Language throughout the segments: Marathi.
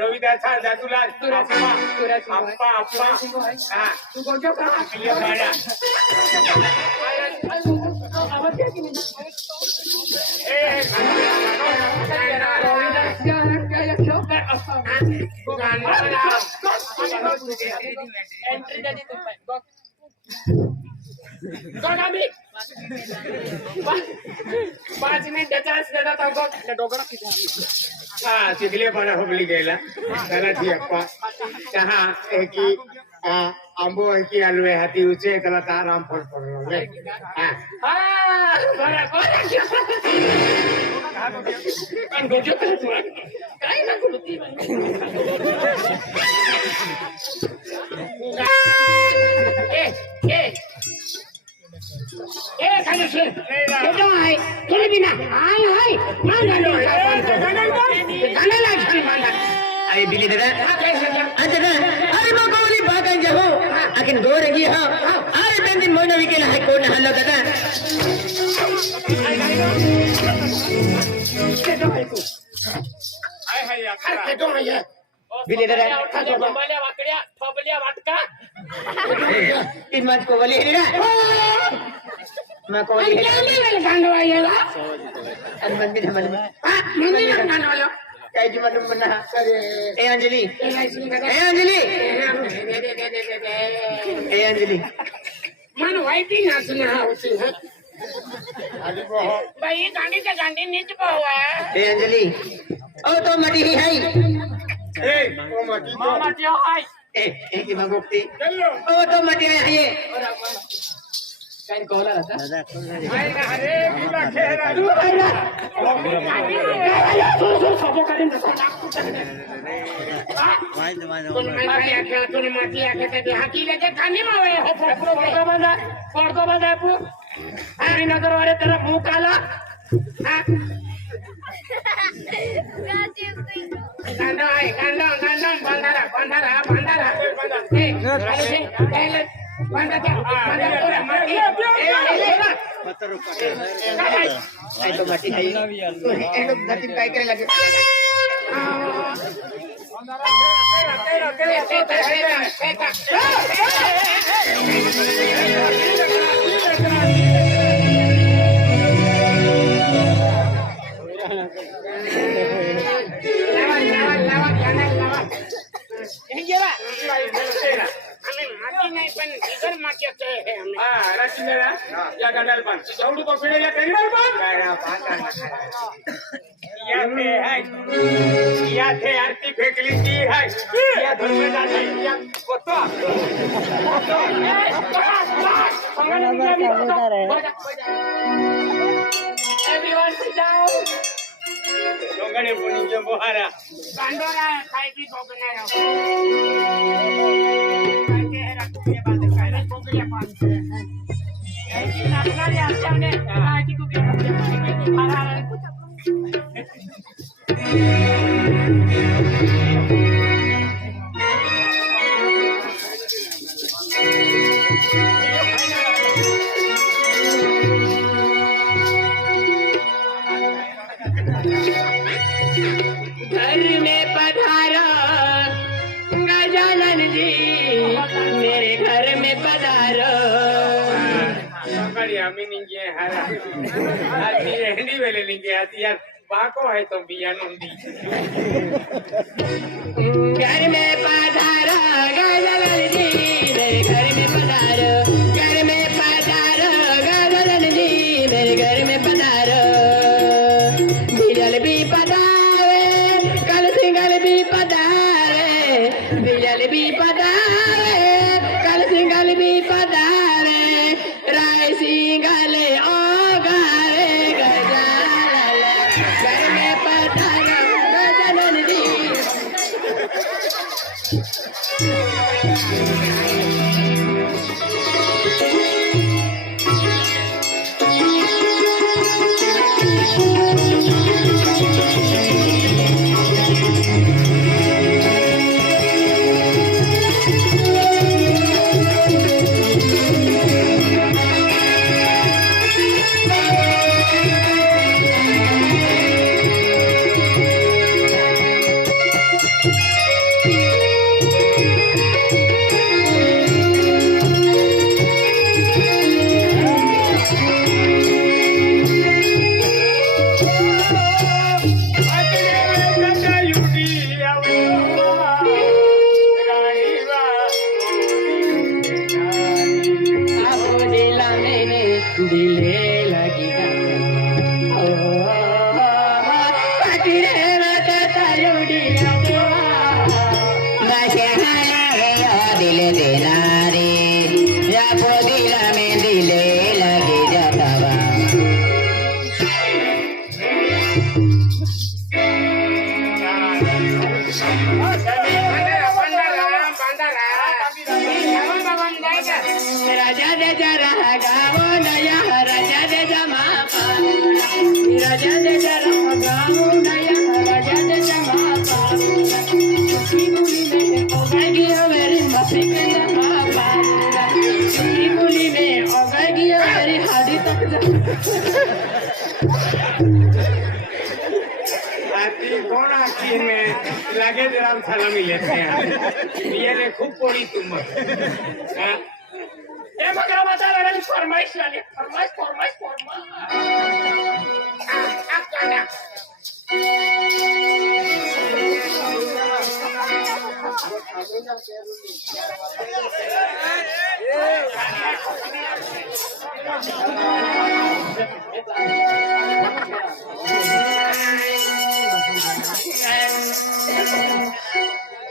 रविदासा जादूलाल अप्पा अप्पा हा तू कोणत्या का ये बाळा आवाज काय की ए एंट्री द्या तू बघ आम्ही 5 मिनिटाचा असलेला तो बघ डोकरा हा चिखलेपणा हुबली गेला त्याला ती अप्पा चहा एकी आंबो एकी हलवे हाती उचे त्याला तार आम फड पडलो हा हा बरं पण गोजो काय ना कुलती ए खाली शे तो आहे तुम्ही बिना हाय हाय गाना लागते मला अरे बिली दादा अरे बाबावली बागान जाओ आखिन गोरगी हो अरे बंदिन मोनो विकेल हाय कोण हल्लो दादा हाय हाय अरे तो आहे बिली दादा बंबाल्या वाकड्या थोबल्या वाटका इन मत को बोली रे मैं को बोली गांडे गांडवा येला अन मंदिर मन मंदिर गांडवालो काय जी मन मना ए अंजलि ए अंजलि मन वाईटी नाचना होती है भाई गांडीच्या गांडी नीच पाहवा ए अंजलि ओ तो मटी ही है ए ओ मटी मामा जो हाय ए की भगवती चलो ओ तो मटी है ये काय कोला रहता हाय ना रे तुला खेळा तू आयला सबो काढून तुला माती आखे ते हाकी लेके खानी मावे हो पडको बंदा पू हरी नगर वाले तेरा मुंह काला गांडो आहे गांडो बंधारा बंदा आई तो मटी है ये लोग धरती पे काय करे लगे या गंडाल पण जेवढी तो पिढे या गंडाल पण या थे आरती फेकली ती है या धर्मदार है या कोतो Everyone sit down. Dongre बोनिंगे Bohara गांडोरा खाई भी कोकना है काय के है रखिए बात काय रे कोकरिया पान ऐसी नाचना रे आमने काय की तू के मारा घर में पधारो गजानन जी मेरे घर में पधारो सकाळी आम्ही निघे हारा आधी हेंडी वेले निघे आधी यार बाको है तो बिया नंदी घर में पधारो गजानन जी मेरे घर में पधारो घर में पधारो गजानन जी मेरे घर में पधारो बिजल भी पधारे कल सिंगल भी पधारे बिजल भी पधारे कल सिंगल भी पधारे राय सिंगल ओ गारे गजानन घर में पधारो गजानन जी राजा दे जरा गावो नया राजा दे जमा राजा दे जरा गावो नया राजा दे जमा चुकी बुली में ओगेगी मेरी मस्ती के जमा चुकी बुली में ओगेगी मेरी हादी तक आती कौन आती में लगे जरा सलामी लेते हैं ये ने खूब पड़ी तुम हाँ? ए बकरा बता रहा फरमाइश वाली फरमाइश करना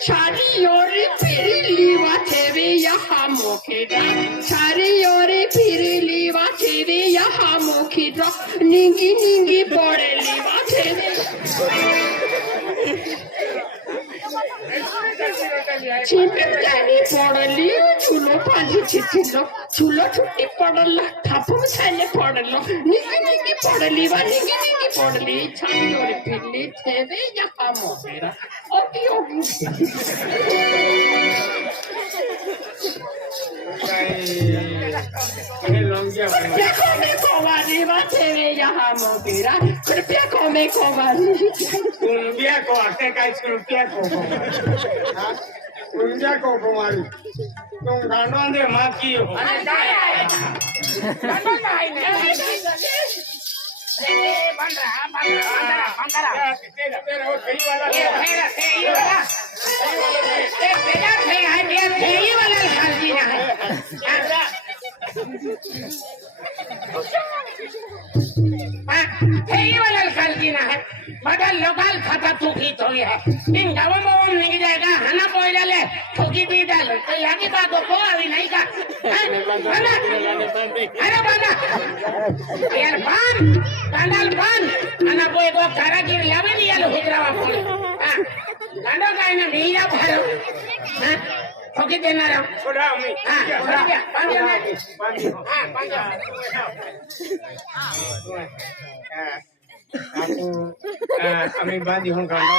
छारी ओरी फिरी लीवा थेवी यहाँ मोखिड्रा छारी ओरी फिरी लीवा थेवी यहाँ मोखिड्रा निंगी निंगी पड़े लीवा थेवी चिंतानी पड़ली चूलो पांची छिछिलो चूलो छुट्टी पड़ला थापम छाले पड़लो निंगी निंगी पड़ली वा निंगी निंगी पड़ली छारी ओरी फिरी थेवी यहाँ मोखिड्रा ओकी ओकी ये लौंगिया बना कृपया कोमे कोवारी बातेरे यहाँ मोगेरा कृपया कोमे कोवारी कुंबिया को आटे का कुंबिया को कुंबिया को कुमारी तुम गानों दे माँ की हो बन रहा तेरा वो सही वाला बदल लोकल खाता थूकी तो है इन गाँव में वो नहीं जाएगा हना बोल डाले थूकी भी डालो तो यहाँ की बात को अभी नहीं का बना अरे बना यार बान हना बोल को कारा की लिया में लिया लो हिजरा वापस गांडो का इन्हें मीरा भरो थूकी देना रहो छोड़ा हमें छोड़ा क्या aku kami bandi hong kano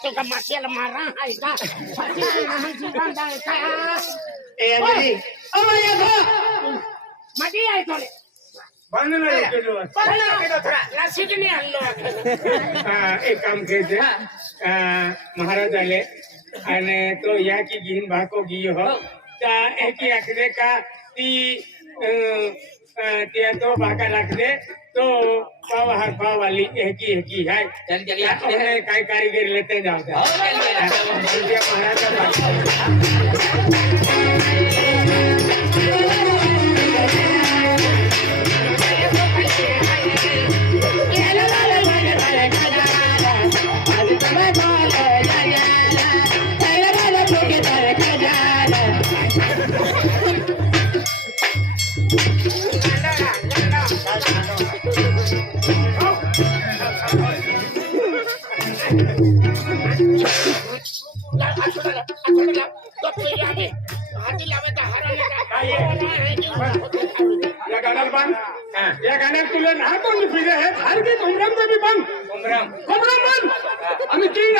तो masih marah aja. Masih nahan si bandang ka. jadi oh ya go Mati ay tole. band na ke lo Bana ke do thora. Nasi ke ni allo. एक काम करते महाराज आले आणि तो या की घेऊन भाको गियो हो त्या एकी आखरे का ती त्या तो भाका राखले तो पाव हार पाव वाली एकी है चल चल अपने काय कारीगर लेते जाओ महाराज या गाण्यात तुला ना कोणी फिरे आहेत हर की कोंबड्यां बी बंद कोंबड्यां बंद आम्ही तीन